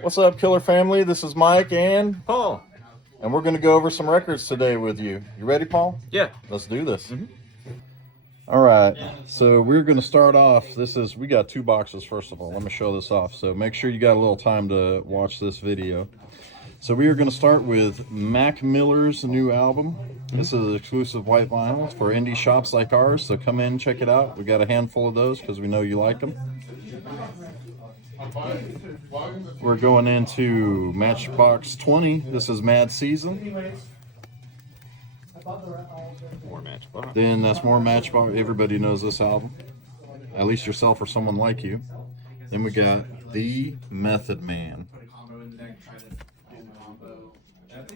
What's up, Killer Family? This is Mike and Paul. And we're going to go over some records today with you. You ready, Paul? Yeah. Let's do this. All right. So we're going to start off. We got 2 boxes, first of all. Let me show this off. So make sure you got a little time to watch this video. So we are going to start with Mac Miller's new album. This is exclusive white vinyl for indie shops like ours. So come in, check it out. We got a handful of those because we know you like them. We're going into Matchbox 20. This is Mad Season. More Matchbox. Then that's more Matchbox. Everybody knows this album. At least yourself or someone like you. Then we got The Method Man.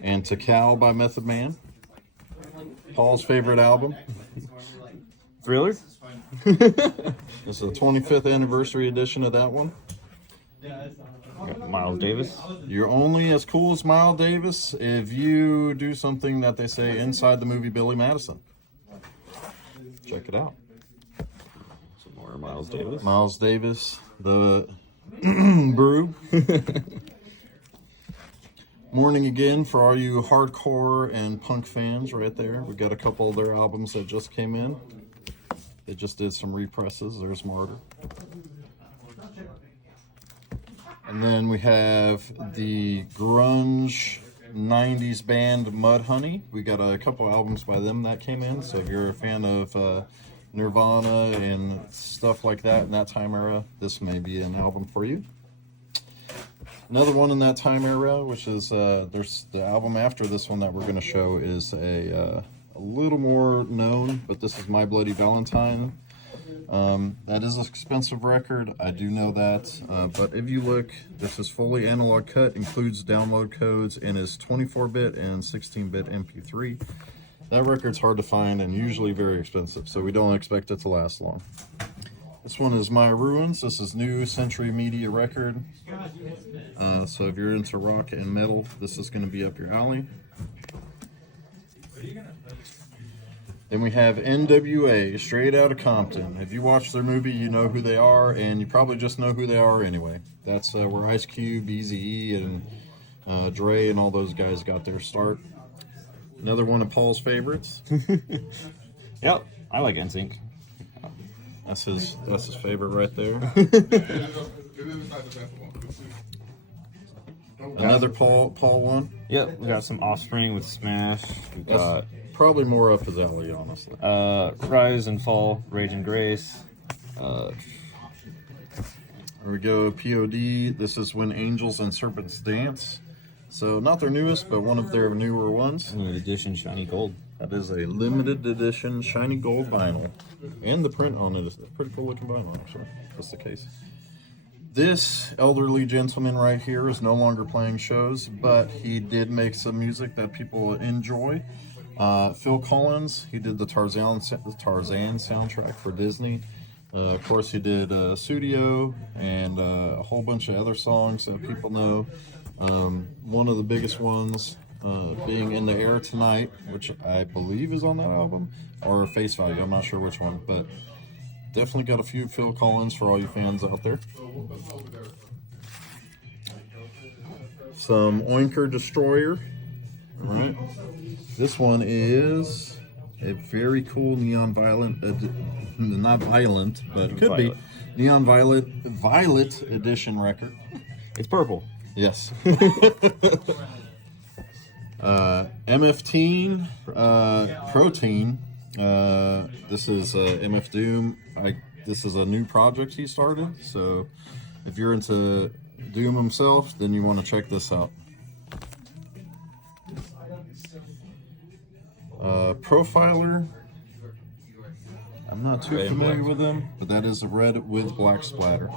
And Tikal by Method Man. Paul's favorite album. Thriller? This is the 25th anniversary edition of that one. Miles Davis. You're only as cool as Miles Davis if you do something that they say inside the movie Billy Madison. Check it out. Some more Miles Davis. Miles Davis, the Brew. Morning Again for all you hardcore and punk fans right there. We got a couple of their albums that just came in. They just did some represses. There's Martyr. And then we have the grunge 90s band Mudhoney. We got a couple albums by them that came in. So if you're a fan of Nirvana and stuff like that in that time era, this may be an album for you. Another one in that time era, which is there's the album after this one that we're going to show is a little more known, but this is My Bloody Valentine. That is an expensive record, I do know that, but if you look, this is fully analog cut, includes download codes, and is 24-bit and 16-bit MP3. That record's hard to find and usually very expensive, so we don't expect it to last long. This one is My Ruins. This is New Century Media record. So if you're into rock and metal, this is going to be up your alley. Then we have NWA, Straight Outta Compton. If you watch their movie, you know who they are, and you probably just know who they are anyway. That's where Ice Cube, Eazy-E, and Dre and all those guys got their start. Another one of Paul's favorites. Yep, I like NSYNC. That's his favorite right there. Another Paul one. Yep, we got some Offspring with Smash. We That's got probably more up his alley, honestly. Rise and Fall, Rage and Grace. There we go, POD. This is When Angels and Serpents Dance. So not their newest, but one of their newer ones. Limited edition Shiny Gold. That is a limited edition shiny gold vinyl. And the print on it is a pretty cool looking vinyl, actually. That's the case. This elderly gentleman right here is no longer playing shows, but he did make some music that people enjoy. Phil Collins, he did the Tarzan soundtrack for Disney. Of course, he did Studio and a whole bunch of other songs that people know. One of the biggest ones being In the Air Tonight, which I believe is on that album, or Face Value, I'm not sure which one, but definitely got a few Phil Collins for all you fans out there. Some Oinker Destroyer. All right. This one is a very cool neon violet, not violent, but it could be neon violet edition record. It's purple. Yes. MF Protein. This is MF Doom. This is a new project he started. So if you're into Doom himself, then you want to check this out. Profiler. I'm not too familiar with them, but that is a red with black splatter.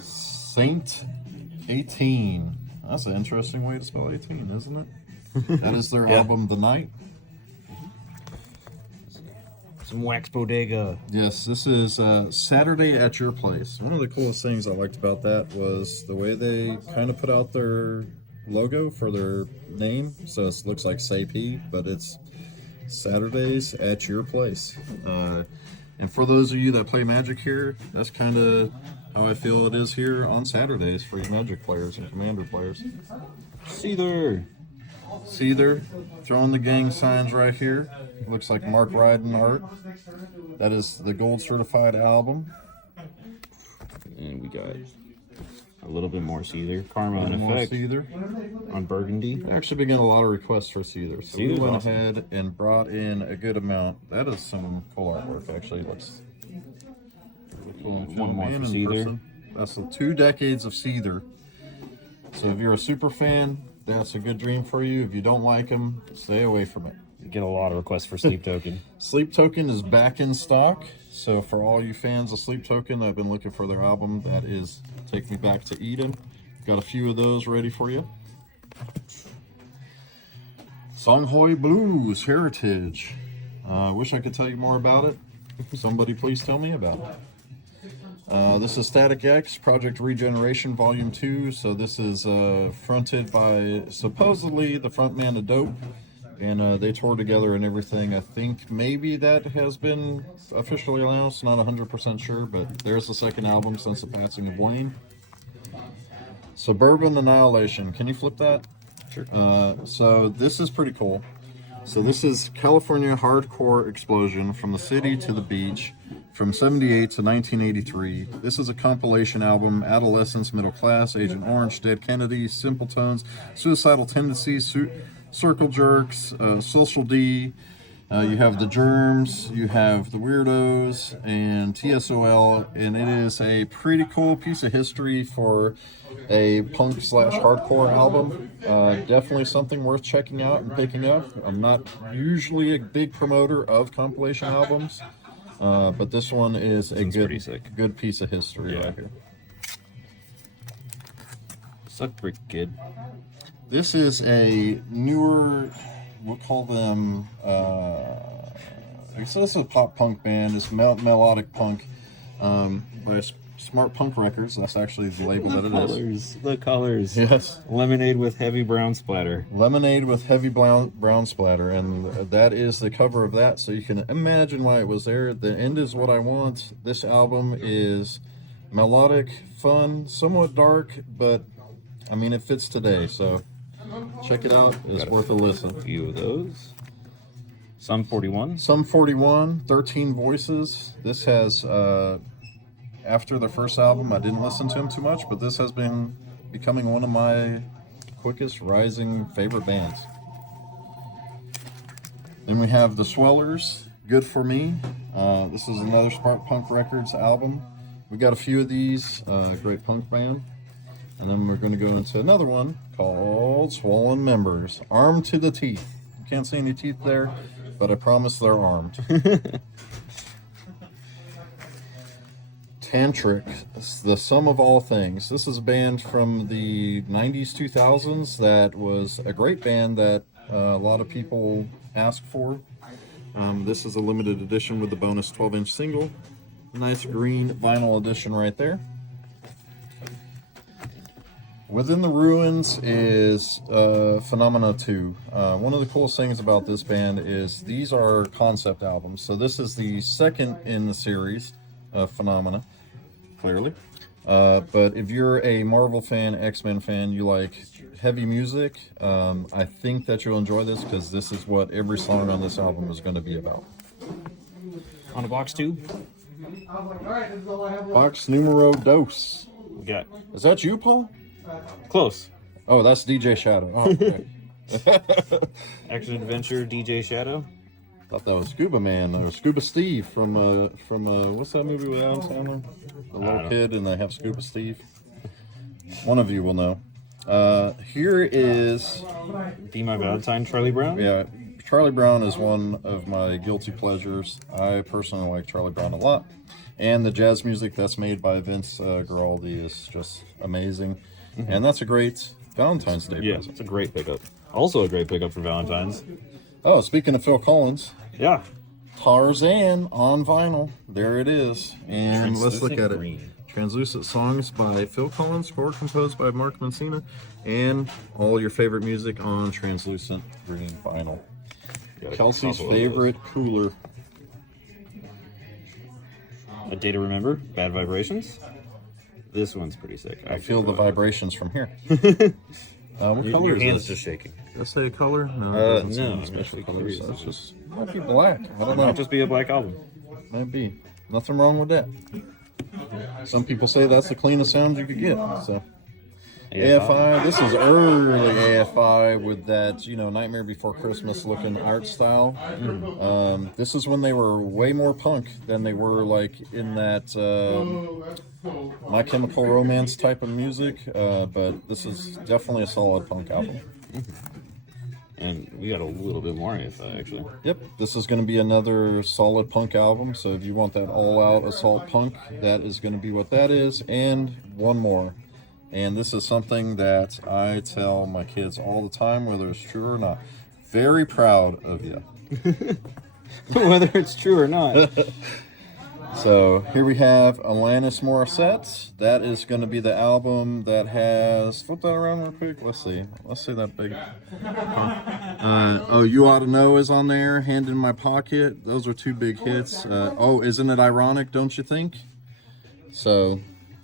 Saint 18. That's an interesting way to spell 18, isn't it? That is their album, The Night. Some Wax Bodega. Yes, this is Saturday at Your Place. One of the coolest things I liked about that was the way they kind of put out their logo for their name. So it looks like SAP, but it's Saturdays at Your Place. And for those of you that play Magic here, that's kind of how I feel it is here on Saturdays for you Magic players and Commander players. Seether. Seether, throwing the gang signs right here. Looks like Mark Ryden art. That is the gold certified album. And we got a little bit more Seether. Karma and More Effect Seether. on Burgundy. I actually been getting a lot of requests for Seether, so we Seether's went awesome. ahead and brought in a good amount. That is some cool artwork, actually. Let's One more in for in Seether. person. That's the 2 decades of Seether. So if you're a super fan, that's a good dream for you. If you don't like them, stay away from it. We get a lot of requests for Sleep Token. Sleep Token is back in stock. So for all you fans of Sleep Token, I've been looking for their album. That is Take Me Back to Eden. Got a few of those ready for you. Songhoi Blues Heritage. I wish I could tell you more about it. Somebody please tell me about it. This is Static X Project Regeneration Volume 2. So this is fronted by supposedly the frontman of Dope. And they toured together and everything. I think maybe that has been officially announced. Not 100% sure, but there's the second album since the passing of Wayne. Suburban Annihilation. Can you flip that? Sure. So this is pretty cool. So this is California Hardcore Explosion from the City to the Beach from 78 to 1983. This is a compilation album: Adolescence, Middle Class, Agent Orange, Dead Kennedy, Simple Tones, Suicidal Tendencies, Circle Jerks, Social D. You have the Germs, you have the Weirdos, and TSOL, and it is a pretty cool piece of history for a punk / hardcore album. Definitely something worth checking out and picking up. I'm not usually a big promoter of compilation albums, but this one is a pretty sick. good piece of history Yeah. right here. Suck Brick Kid. This is a newer, we'll call them, so this is a pop punk band. It's melodic punk by Smart Punk Records. That's actually the label that it is. The colors. Yes. Lemonade with heavy brown splatter. Lemonade with heavy brown splatter, and that is the cover of that, so you can imagine why it was there. The End Is What I Want. This album is melodic, fun, somewhat dark, but I mean, it fits today, so check it out. It's worth a listen. A few of those. Sum 41. Sum 41, 13 Voices. This has, after the first album, I didn't listen to him too much, but this has been becoming one of my quickest rising favorite bands. Then we have The Swellers, Good For Me. This is another Smart Punk Records album. We got a few of these, great punk band. And then we're going to go into another one called Swollen Members, Armed to the Teeth. You can't see any teeth there, but I promise they're armed. Tantric, The Sum of All Things. This is a band from the 90s, 2000s that was a great band that a lot of people asked for. This is a limited edition with the bonus 12-inch single. Nice green vinyl edition right there. Within the Ruins is Phenomena 2. One of the coolest things about this band is these are concept albums. So this is the second in the series of Phenomena, clearly. But if you're a Marvel fan, X-Men fan, you like heavy music, I think that you'll enjoy this because this is what every song on this album is going to be about. On a box too. Box numero dos. We got Is that you, Paul? close. Oh, that's DJ Shadow. Oh, okay. Action Adventure DJ Shadow. Thought that was Scuba Man or Scuba Steve from what's that movie with Adam Sandler? The don't little know. kid and they have Scuba Steve. One of you will know. Here is Be My Valentine, Charlie Brown. yeah, Charlie Brown is one of my guilty pleasures. I personally like Charlie Brown a lot, and the jazz music that's made by Vince Guaraldi is just amazing, and that's a great Valentine's Day Yeah, present. it's a great pickup. Also a great pickup for Valentine's. Oh, speaking of Phil Collins. Yeah. Tarzan on vinyl. There it is. And let's look at it. Green. Translucent Songs by Phil Collins, score composed by Mark Mancina, and all your favorite music on translucent green vinyl. Got a Kelsey's couple of favorite cooler. A Day to Remember, Bad Vibrations. This one's pretty sick. I feel the vibrations from here. What color Your is hand's this? just shaking. Did I say a color? No, it doesn't say No, any I'm special actually color, curious. so it's just might be black. I don't know. Might just be a black album. Might be. Nothing wrong with that. Some people say that's the cleanest sound you could get. So AFI, this is early AFI with that, Nightmare Before Christmas looking art style. This is when they were way more punk than they were like in that My Chemical Romance type of music. But this is definitely a solid punk album. And we got a little bit more AFI, actually. Yep, this is going to be another solid punk album. So if you want that all-out assault punk, that is going to be what that is. And one more. And this is something that I tell my kids all the time, whether it's true or not. Very proud of you. Whether it's true or not. So here we have Alanis Morissette. That is going to be the album that has. Flip that around real quick. Let's see. Let's see that big. You Ought to Know is on there. Hand in My Pocket. Those are two big hits. Isn't it ironic? Don't you think? So,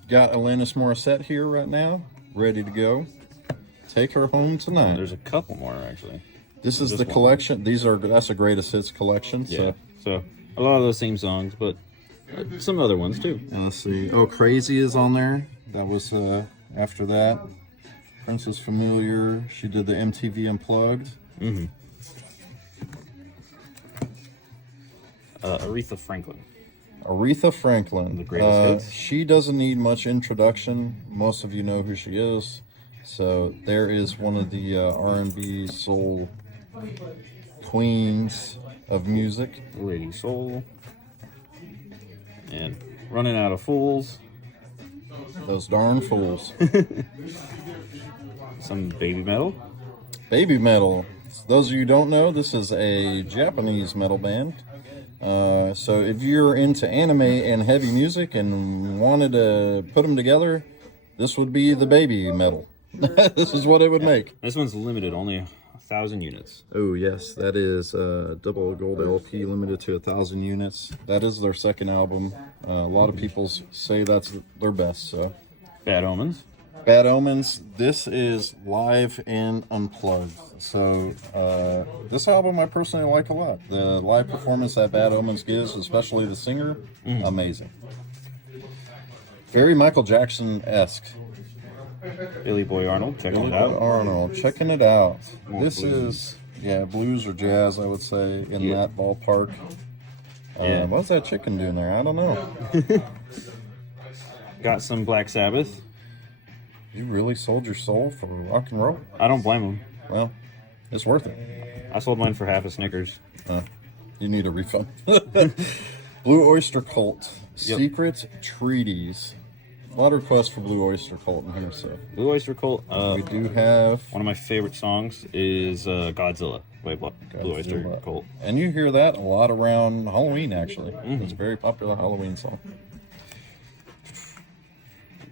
got Alanis Morissette here right now, ready to go. Take her home tonight. There's a couple more, actually. This is Just the one. collection. That's a greatest hits collection. Yeah. So, a lot of those same songs, but some other ones, too. And let's see. Crazy is on there. That was after that. Princess Familiar. She did the MTV Unplugged. Mm-hmm. Aretha Franklin. Aretha Franklin. The greatest hits. She doesn't need much introduction. Most of you know who she is. So there is one of the R&B soul queens of music. Lady Soul. And Running Out of Fools. Those darn fools. Some Baby Metal. Baby Metal. Those of you who don't know, this is a Japanese metal band. So if you're into anime and heavy music and wanted to put them together, this would be the Baby Metal. This is what it would make. This one's limited, only 1,000 units. Oh yes, that is double gold LP, limited to 1,000 units. That is their second album. A lot of people say that's their best. So Bad Omens. Bad Omens. This is live and unplugged. So this album I personally like a lot. The live performance that Bad Omens gives, especially the singer, amazing. Very Michael Jackson-esque. Billy Boy Arnold. Checking Billy it out. Boy Arnold, checking it out. More This blues. is blues or jazz, I would say, in Yeah. that ballpark. Yeah. What's that chicken doing there? I don't know. Got some Black Sabbath. You really sold your soul for rock and roll? I don't blame them. Well, it's worth it. I sold mine for half a Snickers. You need a refund. Blue Oyster Cult, Yep. Secret Treaties. A lot of requests for Blue Oyster Cult in here, so Blue Oyster Cult. we do have. One of my favorite songs is Godzilla by Blue Oyster Godzilla. Cult. And you hear that a lot around Halloween, actually. It's a very popular Halloween song.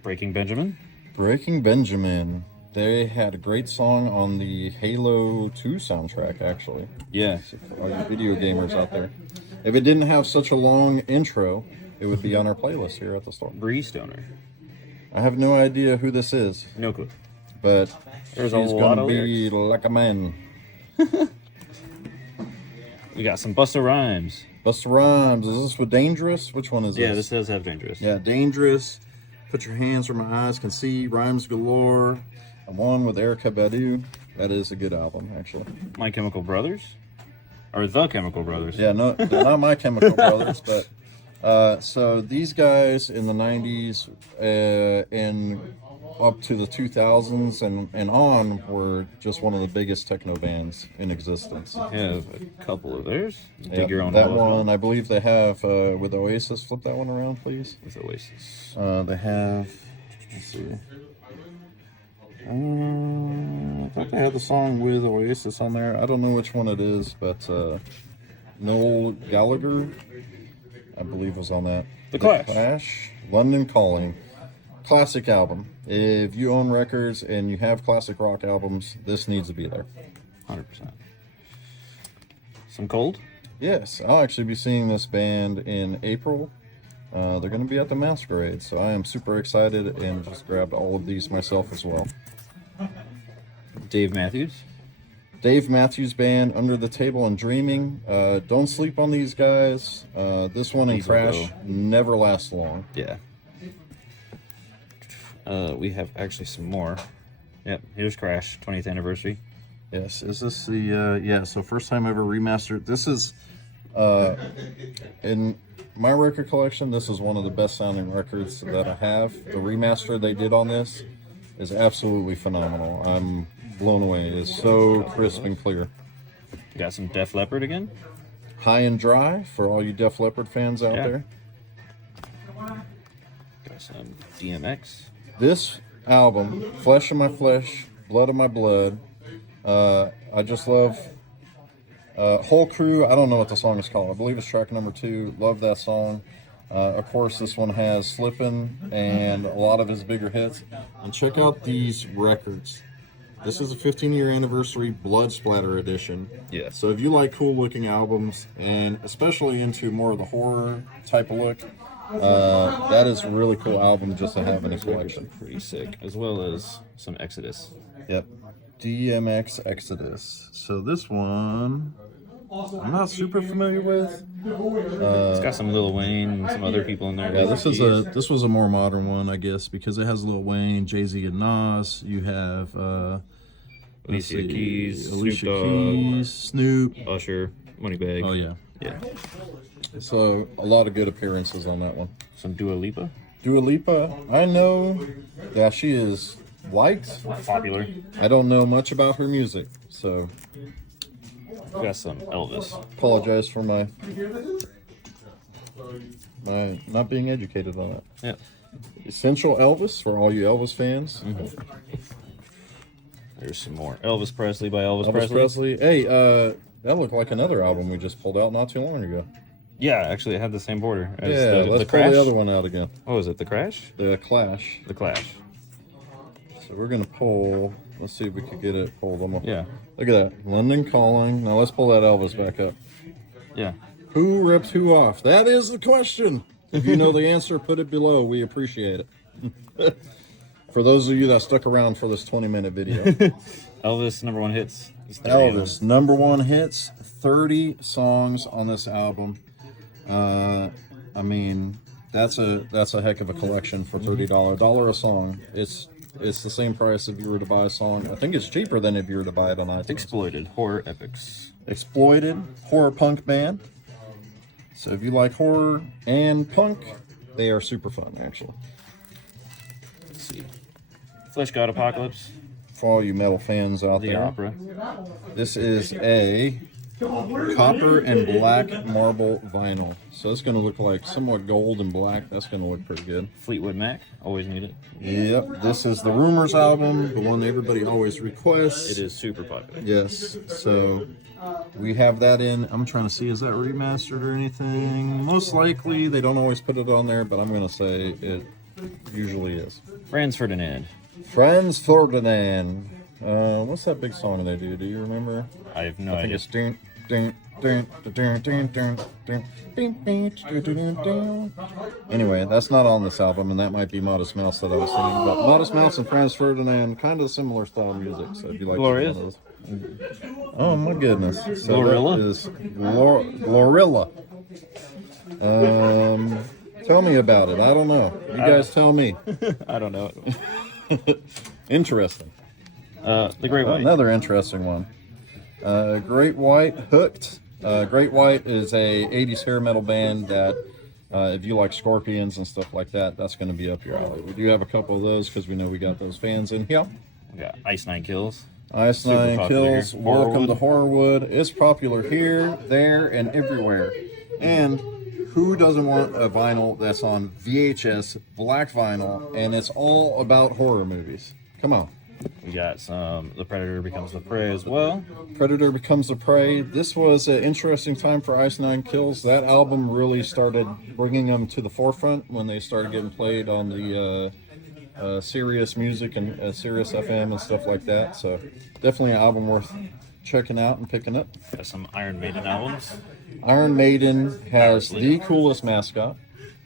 Breaking Benjamin. Breaking Benjamin. They had a great song on the Halo 2 soundtrack, actually. Yeah. All you video gamers out there. If it didn't have such a long intro, it would be on our playlist here at the store. Bree Stoner. I have no idea who this is, No clue. but There's she's a lot gonna of be like a man. We got some Busta Rhymes. Busta Rhymes. Is this with Dangerous? Which one is Yeah, this? this does have Dangerous. Yeah, Dangerous. Put your hands where my eyes can see. Rhymes galore. I'm on with Erykah Badu. That is a good album, actually. My Chemical Brothers. Or The Chemical Brothers. Yeah, no, they're not My Chemical Brothers, but so these guys in the 90s and up to the 2000s and on were just one of the biggest techno bands in existence. We have a couple of theirs. Dig Yeah, your own that hole as well. one, I believe they have with Oasis. Flip that one around, please. With Oasis. They have, let's see. I thought they had the song with Oasis on there. I don't know which one it is, but Noel Gallagher, I believe, was on that. The Clash. London Calling. Classic album. If you own records and you have classic rock albums, this needs to be there. 100%. Some Cold. Yes, I'll actually be seeing this band in April They're going to be at the Masquerade, so I am super excited and just grabbed all of these myself as well. Dave Matthews. Dave Matthews Band, Under the Table and Dreaming. Don't sleep on these guys. This one and These will Crash go. never last long. Yeah. We have actually some more. Yep, here's Crash, 20th anniversary. Yes, is this the, yeah, so first time ever remastered. This is, in my record collection, this is one of the best sounding records that I have. The remaster they did on this is absolutely phenomenal. I'm blown away. It's so crisp and clear. Got some Def Leppard again. High and Dry for all you Def Leppard fans out Yeah. there. Got some DMX. This album, Flesh of My Flesh, Blood of My Blood, I just love Whole Crew. I don't know what the song is called. I believe it's track number 2. Love that song. Of course, this one has Slippin' and a lot of his bigger hits. And check out these records. This is a 15-year anniversary Blood Splatter edition. Yeah. So if you like cool looking albums and especially into more of the horror type of look, that is a really cool album just to have in a collection. Pretty sick. As well as some Exodus. Yep. DMX Exodus. So this one I'm not super familiar with. It's got some Lil Wayne and some other people in there. Yeah, this was a more modern one, I guess, because it has Lil Wayne, Jay-Z, and Nas. You have let's Alicia see, Keys, Alicia Snoop Dogg. Keys, Snoop. Usher, Moneybagg. Oh yeah. Yeah. So a lot of good appearances on that one. Some Dua Lipa. Dua Lipa, I know that she is liked. Popular. I don't know much about her music, so We got some Elvis. apologize for my not being educated on that. Yeah. Essential Elvis for all you Elvis fans. There's some more. Elvis Presley by Elvis, Elvis Presley. Hey, that looked like another album we just pulled out not too long ago. Yeah, actually, it had the same border as Yeah, the let's pull Crash. the other one out again. What was it? The Crash? The Clash. The Clash. So we're gonna pull. Let's see if we could get it pulled. Yeah. Look at that. London Calling. Now let's pull that Elvis back up. Yeah. Who ripped who off? That is the question. If you know the answer, put it below. We appreciate it. For those of you that stuck around for this 20-minute video. Elvis number 1 hits. It's 30 of them. Elvis, number 1 hits, 30 songs on this album. I mean, that's a heck of a collection for $30 a song. It's the same price if you were to buy a song. I think it's cheaper than if you were to buy it on iTunes. Exploited horror epics. Exploited horror punk band. So if you like horror and punk, they are super fun actually. Let's see. Flesh God Apocalypse. For all you metal fans out The there, opera. this is a copper and black marble vinyl. So it's going to look like somewhat gold and black. That's going to look pretty good. Fleetwood Mac. Always need it. Yep, this is the Rumors album, the one everybody always requests. It is super popular. Yes, so we have that in. I'm trying to see, is that remastered or anything? Most likely, they don't always put it on there, but I'm going to say it usually is. Franz Ferdinand. Franz Ferdinand. What's that big song they do? Do you remember? I have no I think idea. it's dun, dun, dun, dun, dun, dun, dun, dun, dun, dun, dun, dun. Anyway, that's not on this album, and that might be Modest Mouse that I was singing. But Modest Mouse and Franz Ferdinand, kind of similar style music. So if you like Gloria? one of those. Oh my goodness! So Glorilla? that is Glorilla. Tell me about it. I don't know. You guys tell me. I don't know. Interesting. The Great White. Another interesting one. Great White, Hooked. Great White is a 80s hair metal band that, if you like Scorpions and stuff like that, that's going to be up your alley. We do have a couple of those because we know we got those fans in here. We got Ice Nine Kills. Ice Super Nine popular Kills, here. Welcome to Horrorwood. Horrorwood. It's popular here, there, and everywhere. And who doesn't want a vinyl that's on VHS, black vinyl, and it's all about horror movies? Come on. We got some The Predator Becomes the Prey as well. Predator Becomes the Prey. This was an interesting time for Ice Nine Kills. That album really started bringing them to the forefront when they started getting played on the Sirius Music and Sirius FM and stuff like that. So definitely an album worth checking out and picking up. Got some Iron Maiden albums. Iron Maiden has the coolest mascot.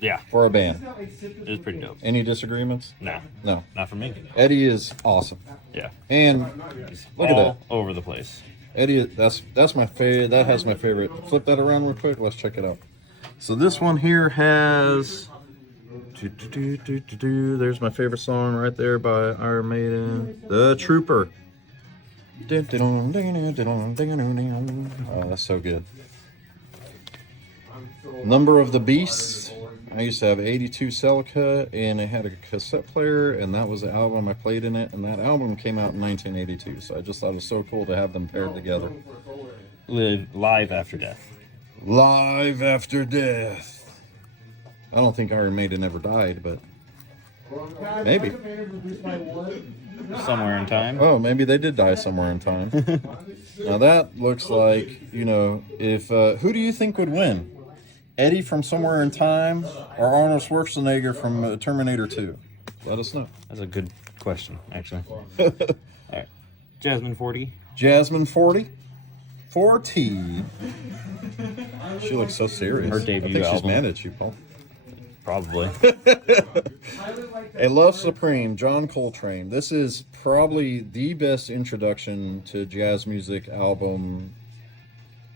Yeah, for a band. it was pretty dope. Any disagreements? Nah, No. not for me. Eddie is awesome. Yeah, And look at all that. over the place. Eddie, that's my favorite. That has my favorite. Flip that around real quick. Let's check it out. So this one here has. There's my favorite song right there by Iron Maiden, The Trooper. Oh, that's so good. Number of the Beast. I used to have 82 Celica, and it had a cassette player, and that was the album I played in it, and that album came out in 1982, so I just thought it was so cool to have them paired together. Live After Death. Live After Death. I don't think Iron Maiden ever died, but maybe. Somewhere in time. Oh, maybe they did die somewhere in time. Now that looks like, if who do you think would win? Eddie from Somewhere in Time or Arnold Schwarzenegger from Terminator 2? Let us know. That's a good question, actually. All right. Jasmine 40. Jasmine 40. 40. She looks so serious. Her debut I think she's album. mad at you, Paul. Probably. A Love Supreme, John Coltrane. This is probably the best introduction to jazz music album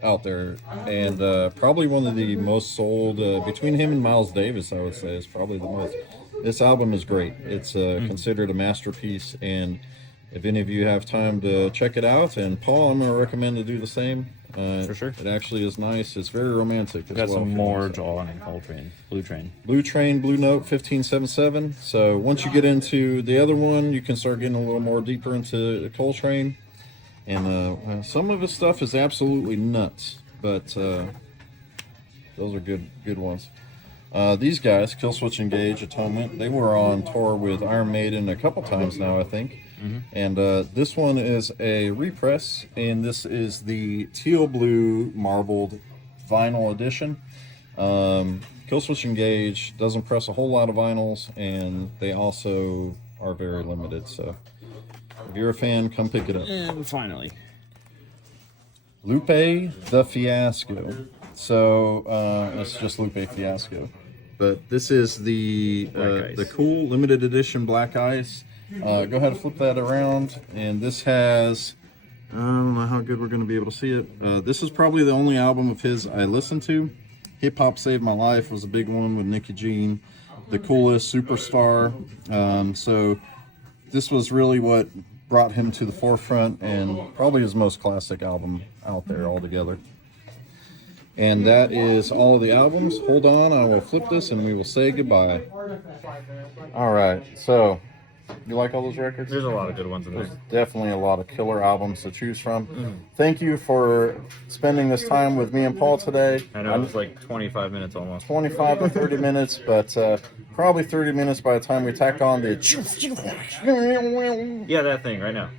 out there, and probably one of the most sold between him and Miles Davis. I would say is probably the most. This album is great. It's considered a masterpiece, and if any of you have time to check it out, and Paul, I'm going to recommend to do the same. For sure. It actually is nice. It's very romantic as Got well. some if you more like it. John Coltrane. Blue Train. Blue Train, Blue Note, 1577. So once you get into the other one, you can start getting a little more deeper into Coltrane. And some of his stuff is absolutely nuts, but those are good ones. These guys, Killswitch Engage, Atonement, they were on tour with Iron Maiden a couple times now, I think. Mm-hmm. And this one is a repress, and this is the teal blue marbled vinyl edition. Killswitch Engage doesn't press a whole lot of vinyls, and they also are very limited. So if you're a fan, come pick it up. And finally, Lupe the Fiasco. So it's just Lupe Fiasco, but this is the cool limited edition Black Ice. Go ahead and flip that around, and this has, I don't know how good we're going to be able to see it. This is probably the only album of his I listened to. Hip Hop Saved My Life was a big one with Nicky Jean, The Coolest, Superstar. So this was really what brought him to the forefront, and probably his most classic album out there altogether. And that is all of the albums. Hold on, I will flip this and we will say goodbye. All right, so you like all those records? there's a lot of good ones in there. There's definitely a lot of killer albums to choose from. Thank you for spending this time with me and Paul today. I know it was like 25 minutes almost. 25 to 30 minutes, but probably 30 minutes by the time we tack on the... Yeah, that thing right now.